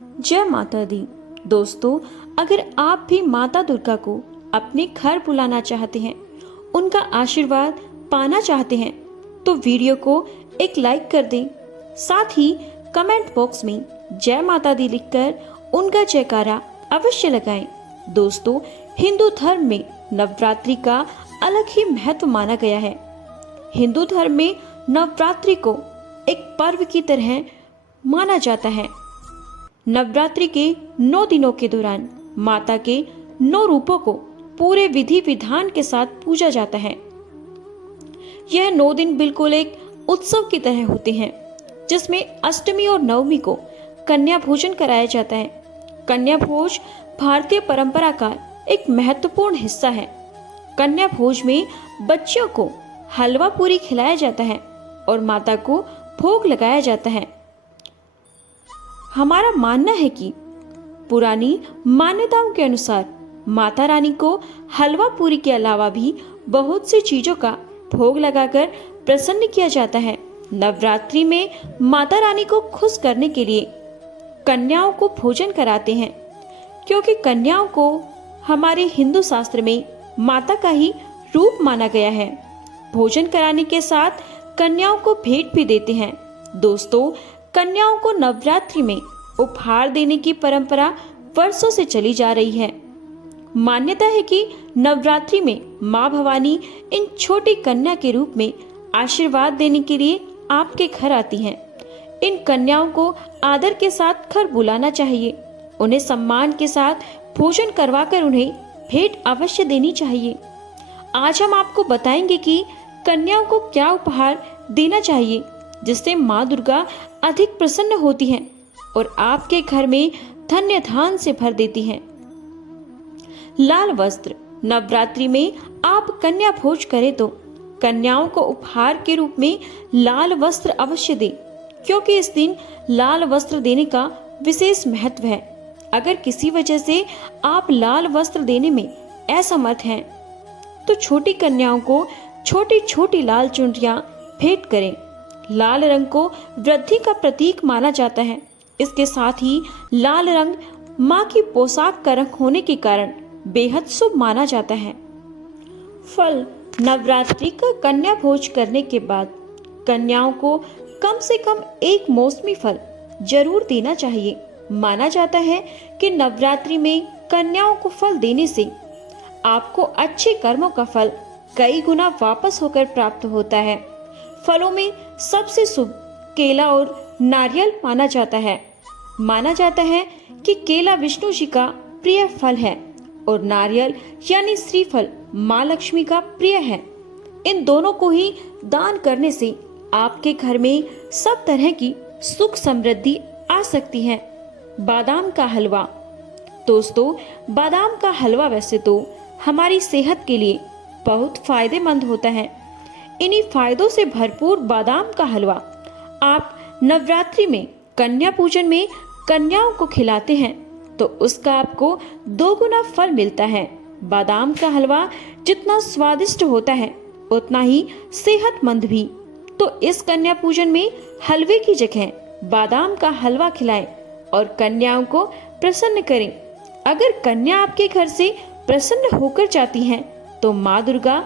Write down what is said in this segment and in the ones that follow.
जय माता दी। दोस्तों, अगर आप भी माता दुर्गा को अपने घर बुलाना चाहते हैं, उनका आशीर्वाद पाना चाहते हैं, तो वीडियो को एक लाइक कर दें। साथ ही कमेंट बॉक्स में जय माता दी लिखकर उनका जयकारा अवश्य लगाएं। दोस्तों, हिंदू धर्म में नवरात्रि का अलग ही महत्व माना गया है। हिंदू धर्म में नवरात्रि को एक पर्व की तरह माना जाता है। नवरात्रि के 9 दिनों के दौरान माता के 9 रूपों को पूरे विधि विधान के साथ पूजा जाता है। यह 9 दिन बिल्कुल एक उत्सव की तरह होते हैं, जिसमें अष्टमी और नवमी को कन्या भोजन कराया जाता है। कन्या भोज भारतीय परंपरा का एक महत्वपूर्ण हिस्सा है। कन्या भोज में बच्चियों को हलवा पूरी खिलाया जाता है और माता को भोग लगाया जाता है। हमारा मानना है कि पुरानी मान्यताओं के अनुसार माता रानी को हलवा पूरी के अलावा भी बहुत सी चीजों का भोग लगाकर प्रसन्न किया जाता है। नवरात्रि में माता रानी को खुश करने के लिए कन्याओं को भोजन कराते हैं, क्योंकि कन्याओं को हमारे हिंदू शास्त्र में माता का ही रूप माना गया है। भोजन कराने के साथ कन्याओं को भेंट भी देते हैं। दोस्तों, कन्याओं को नवरात्रि में उपहार देने की परंपरा वर्षों से चली जा रही है। मान्यता है कि नवरात्रि में मां भवानी इन छोटी कन्या के रूप में आशीर्वाद देने के लिए आपके घर आती हैं। इन कन्याओं को आदर के साथ घर बुलाना चाहिए। उन्हें सम्मान के साथ भोजन करवाकर उन्हें भेंट अवश्य देनी चाहिए। आज हम आपको बताएंगे कि कन्याओं को क्या उपहार देना चाहिए, जिससे माँ दुर्गा अधिक प्रसन्न होती हैं और आपके घर में धन्य धान से भर देती हैं। लाल वस्त्र। नवरात्रि में आप कन्या भोज करें तो कन्याओं को उपहार के रूप में लाल वस्त्र अवश्य दें, क्योंकि इस दिन लाल वस्त्र देने का विशेष महत्व है। अगर किसी वजह से आप लाल वस्त्र देने में असमर्थ हैं, तो छोटी कन्याओं को छोटी छोटी लाल चुनरियां भेंट करें। लाल रंग को वृद्धि का प्रतीक माना जाता है। इसके साथ ही लाल रंग माँ की पोशाक का रंग होने के कारण बेहद शुभ माना जाता है। फल। नवरात्रि का कन्या भोज करने के बाद कन्याओं को कम से कम एक मौसमी फल जरूर देना चाहिए। माना जाता है कि नवरात्रि में कन्याओं को फल देने से आपको अच्छे कर्मों का फल कई गुना वापस होकर प्राप्त होता है। फलों में सबसे शुभ केला और नारियल माना जाता है। माना जाता है कि केला विष्णु जी का प्रिय फल है और नारियल यानी श्रीफल माँ लक्ष्मी का प्रिय है। इन दोनों को ही दान करने से आपके घर में सब तरह की सुख समृद्धि आ सकती है। बादाम का हलवा। दोस्तों, बादाम का हलवा वैसे तो हमारी सेहत के लिए बहुत फायदेमंद होता है। इन्हीं फायदों से भरपूर बादाम का हलवा आप नवरात्रि में कन्या पूजन में कन्याओं को खिलाते हैं तो उसका आपको 2 गुना फल मिलता है। बादाम का हलवा जितना स्वादिष्ट होता है उतना ही सेहतमंद भी। तो इस कन्या पूजन में हलवे की जगह बादाम का हलवा खिलाएं और कन्याओं को प्रसन्न करें। अगर कन्या आपके घर से प्रसन्न होकर जाती हैं, तो माँ दुर्गा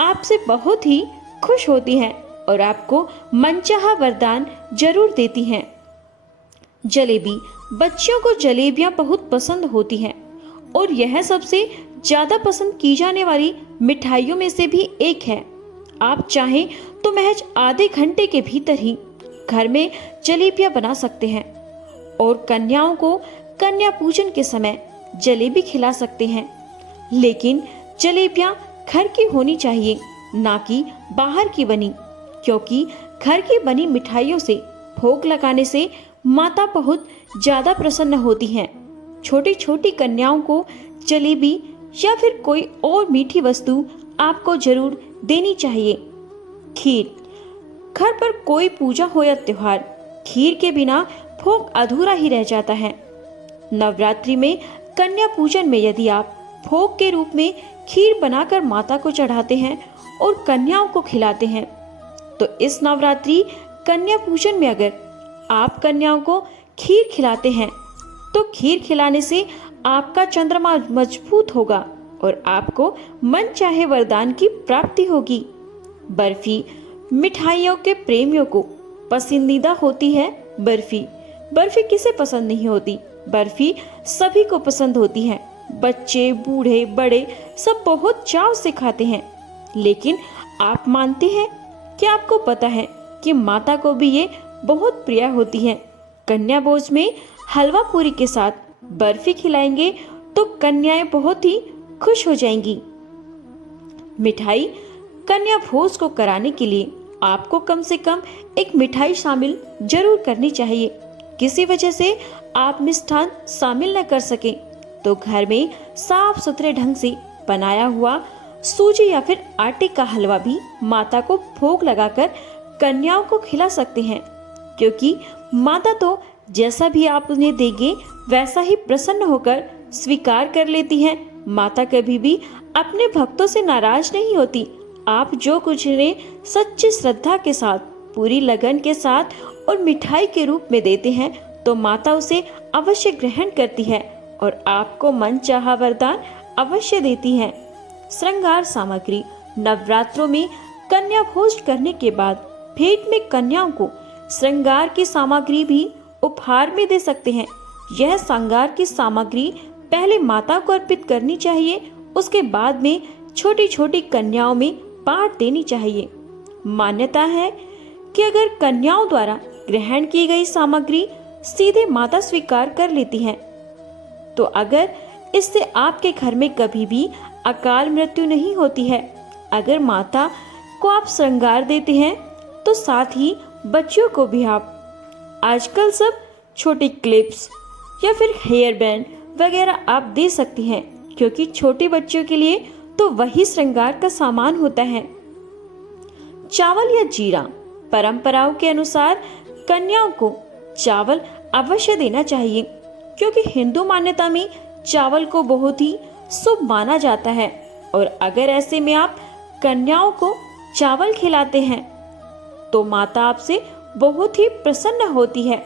आपसे बहुत ही खुश होती हैं और आपको मनचाहा वरदान जरूर देती हैं। जलेबी। बच्चियों को जलेबियां बहुत पसंद होती हैं और यह सबसे ज्यादा पसंद की जाने वाली मिठाइयों में से भी एक है। आप चाहें तो महज आधे घंटे के भीतर ही घर में जलेबियां बना सकते हैं और कन्याओं को कन्या पूजन के समय जलेबी खिला सकते हैं। लेकिन जलेबियां घर की होनी चाहिए, ना कि बाहर की बनी, क्योंकि घर की बनी मिठाइयों से भोग लगाने से माता बहुत ज्यादा प्रसन्न होती हैं। छोटी छोटी कन्याओं को जलेबी या फिर कोई और मीठी वस्तु आपको जरूर देनी चाहिए। खीर। घर पर कोई पूजा हो या त्योहार, खीर के बिना भोग अधूरा ही रह जाता है। नवरात्रि में कन्या पूजन में यदि आप भोग के रूप में खीर बनाकर माता को चढ़ाते हैं और कन्याओं को खिलाते हैं, तो इस नवरात्रि कन्या पूजन में अगर आप कन्याओं को खीर खिलाते हैं तो खीर खिलाने से आपका चंद्रमा मजबूत होगा और आपको मन चाहे वरदान की प्राप्ति होगी। बर्फी मिठाइयों के प्रेमियों को पसंदीदा होती है। बर्फी बर्फी किसे पसंद नहीं होती। बर्फी सभी को पसंद होती है। बच्चे बूढ़े बड़े सब बहुत चाव से खाते हैं। लेकिन आप मानते हैं कि आपको पता है कि माता को भी ये बहुत प्रिय होती है। कन्या भोज में हलवा पूरी के साथ बर्फी खिलाएंगे तो कन्याएं बहुत ही खुश हो जाएंगी। मिठाई कन्या भोज को कराने के लिए आपको कम से कम एक मिठाई शामिल जरूर करनी चाहिए। किसी वजह से आप मिष्ठान शामिल न कर सके तो घर में साफ सुथरे ढंग से बनाया हुआ सूजी या फिर आटे का हलवा भी माता को भोग लगाकर कन्याओं को खिला सकते हैं, क्योंकि माता तो जैसा भी आप उन्हें देंगे वैसा ही प्रसन्न होकर स्वीकार कर लेती हैं। माता कभी भी अपने भक्तों से नाराज नहीं होती। आप जो कुछ उन्हें सच्ची श्रद्धा के साथ, पूरी लगन के साथ और मिठाई के रूप में देते हैं तो माता उसे अवश्य ग्रहण करती है और आपको मनचाहा वरदान अवश्य देती है। श्रृंगार सामग्री नवरात्रों में कन्या भोज करने के बाद भेंट में कन्याओं को श्रृंगार की सामग्री भी उपहार में दे सकते हैं। यह श्रृंगार की सामग्री पहले माता को अर्पित करनी चाहिए, उसके बाद में छोटी छोटी कन्याओं में बांट देनी चाहिए। मान्यता है कि अगर कन्याओं द्वारा ग्रहण की गई सामग्री सीधे माता स्वीकार कर लेती हैं, तो अगर इससे आपके घर में कभी भी अकाल मृत्यु नहीं होती है। अगर माता को आप श्रृंगार देते हैं तो साथ ही बच्चियों को भी आप आजकल सब छोटे क्लिप्स या फिर हेयर बैंड वगैरह आप दे सकती हैं, क्योंकि छोटे बच्चों के लिए तो वही श्रृंगार का सामान होता है। चावल या जीरा परंपराओं के अनुसार कन्याओं को चावल अवश्य देना चाहिए, क्योंकि हिंदू मान्यता में चावल को बहुत ही शुभ माना जाता है। और अगर ऐसे में आप कन्याओं को चावल खिलाते हैं तो माता आपसे बहुत ही प्रसन्न होती है।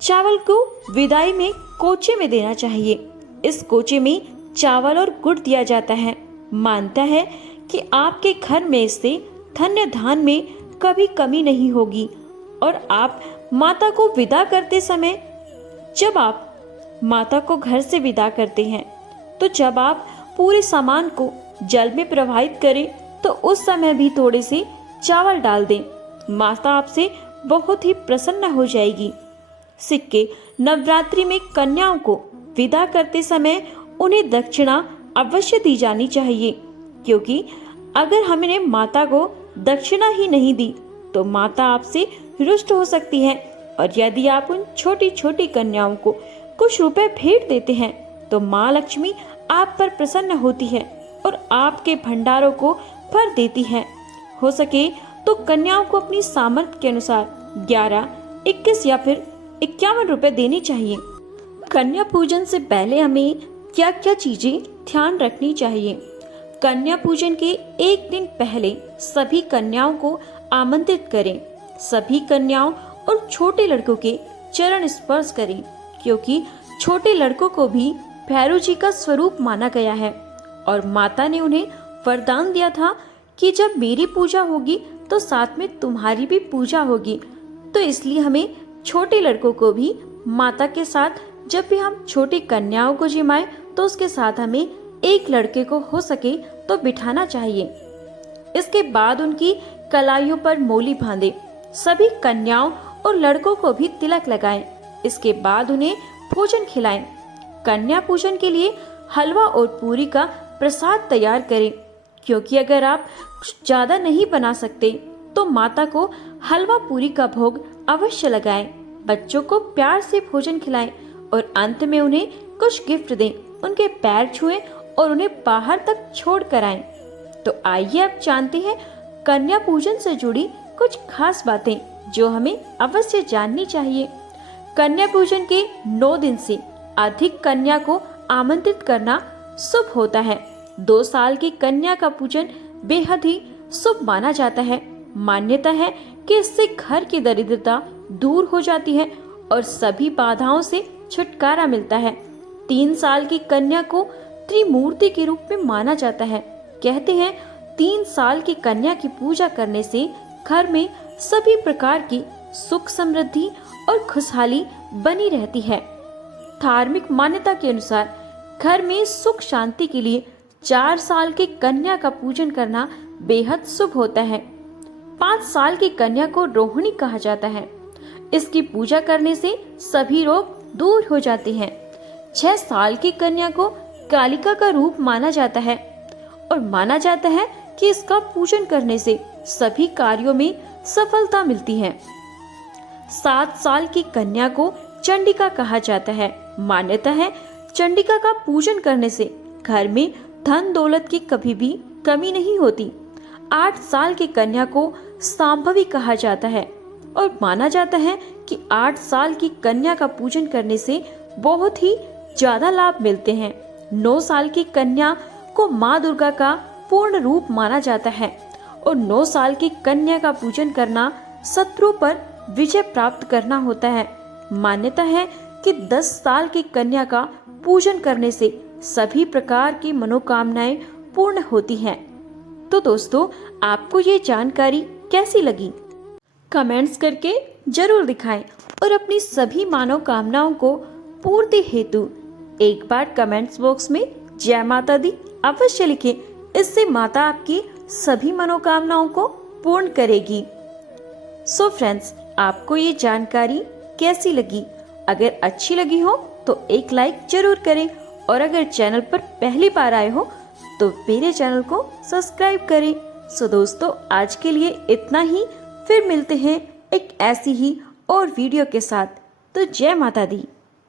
चावल को विदाई में कोचे में देना चाहिए। इस कोचे में चावल और गुड़ दिया जाता है। मानता है कि आपके घर में से धन्य धान में कभी कमी नहीं होगी। और आप माता को विदा करते समय, जब आप माता को घर से विदा करते हैं तो जब आप पूरे सामान को जल में प्रवाहित करें तो उस समय भी थोड़े से चावल डाल दें। माता आपसे बहुत ही प्रसन्न हो जाएगी। सिक्के नवरात्रि में कन्याओं को विदा करते समय उन्हें दक्षिणा अवश्य दी जानी चाहिए, क्योंकि अगर हमने माता को दक्षिणा ही नहीं दी तो माता आपसे रुष्ट हो सकती है। और यदि आप उन छोटी छोटी कन्याओं को कुछ रुपए भेंट देते हैं तो माँ लक्ष्मी आप पर प्रसन्न होती है और आपके भंडारों को भर देती है। हो सके तो कन्याओं को अपनी सामर्थ्य के अनुसार 11, 21 या फिर 51 रुपए देने चाहिए। कन्या पूजन से पहले हमें क्या क्या चीजें ध्यान रखनी चाहिए। कन्या पूजन के एक दिन पहले सभी कन्याओं को आमंत्रित करें। सभी कन्याओं और छोटे लड़कों के चरण स्पर्श करें, क्योंकि छोटे लड़कों को भी भैरव जी का स्वरूप माना गया है और माता ने उन्हें वरदान दिया था कि जब मेरी पूजा होगी तो साथ में तुम्हारी भी पूजा होगी। तो इसलिए हमें छोटे लड़कों को भी माता के साथ, जब भी हम छोटी कन्याओं को जिमाएं तो उसके साथ हमें एक लड़के को हो सके तो बिठाना चाहिए। इसके बाद उनकी कलाइयों पर मोली बांधे। सभी कन्याओं और लड़कों को भी तिलक लगाएं। इसके बाद उन्हें भोजन खिलाएं। कन्या पूजन के लिए हलवा और पूरी का प्रसाद तैयार करें, क्योंकि अगर आप ज्यादा नहीं बना सकते तो माता को हलवा पूरी का भोग अवश्य लगाएं। बच्चों को प्यार से भोजन खिलाएं और अंत में उन्हें कुछ गिफ्ट दें। उनके पैर छुएं और उन्हें बाहर तक छोड़ कर आएं। तो आइए अब जानते हैं कन्या पूजन से जुड़ी कुछ खास बातें जो हमें अवश्य जाननी चाहिए। कन्या पूजन के 9 दिन से अधिक कन्या को आमंत्रित करना शुभ होता है। 2 साल की कन्या का पूजन बेहद ही शुभ माना जाता है। मान्यता है कि इससे घर की दरिद्रता दूर हो जाती है और सभी बाधाओं से छुटकारा मिलता है। 3 साल की कन्या को त्रिमूर्ति के रूप में माना जाता है। कहते हैं 3 साल की कन्या की पूजा करने से घर में सभी प्रकार की सुख समृद्धि और खुशहाली बनी रहती है। धार्मिक मान्यता के अनुसार घर में सुख शांति के लिए 4 साल की कन्या का पूजन करना बेहद शुभ होता है। 5 साल की कन्या को रोहिणी कहा जाता है। इसकी पूजा करने से सभी रोग दूर हो जाते हैं। 6 साल की कन्या को कालिका का रूप माना जाता है और माना जाता है कि इसका पूजन करने से सभी कार्यों में सफलता मिलती है। 7 साल की कन्या को चंडिका कहा जाता है। मान्यता है चंडिका का पूजन करने से घर में धन दौलत की कभी भी कमी नहीं होती। 8 साल की कन्या को सांभवी कहा जाता है और माना जाता है कि 8 साल की कन्या का पूजन करने से बहुत ही ज्यादा लाभ मिलते हैं। 9 साल की कन्या को माँ दुर्गा का पूर्ण रूप माना जाता है और 9 साल की कन्या का पूजन करना शत्रु पर विजय प्राप्त करना होता है। मान्यता है कि 10 साल की कन्या का पूजन करने से सभी प्रकार की मनोकामनाएं पूर्ण होती हैं। तो दोस्तों, आपको ये जानकारी कैसी लगी? कमेंट्स करके जरूर दिखाएं और अपनी सभी मनोकामनाओं को पूर्ति हेतु एक बार कमेंट्स बॉक्स में जय माता दी अवश्य लिखें। इससे माता आपकी सभी मनोकामनाओं को पूर्ण करेगी। सो फ्रेंड्स, आपको ये जानकारी कैसी लगी? अगर अच्छी लगी हो तो एक लाइक जरूर करें और अगर चैनल पर पहली बार आए हो तो मेरे चैनल को सब्सक्राइब करें। सो दोस्तों, आज के लिए इतना ही। फिर मिलते हैं एक ऐसी ही और वीडियो के साथ। तो जय माता दी।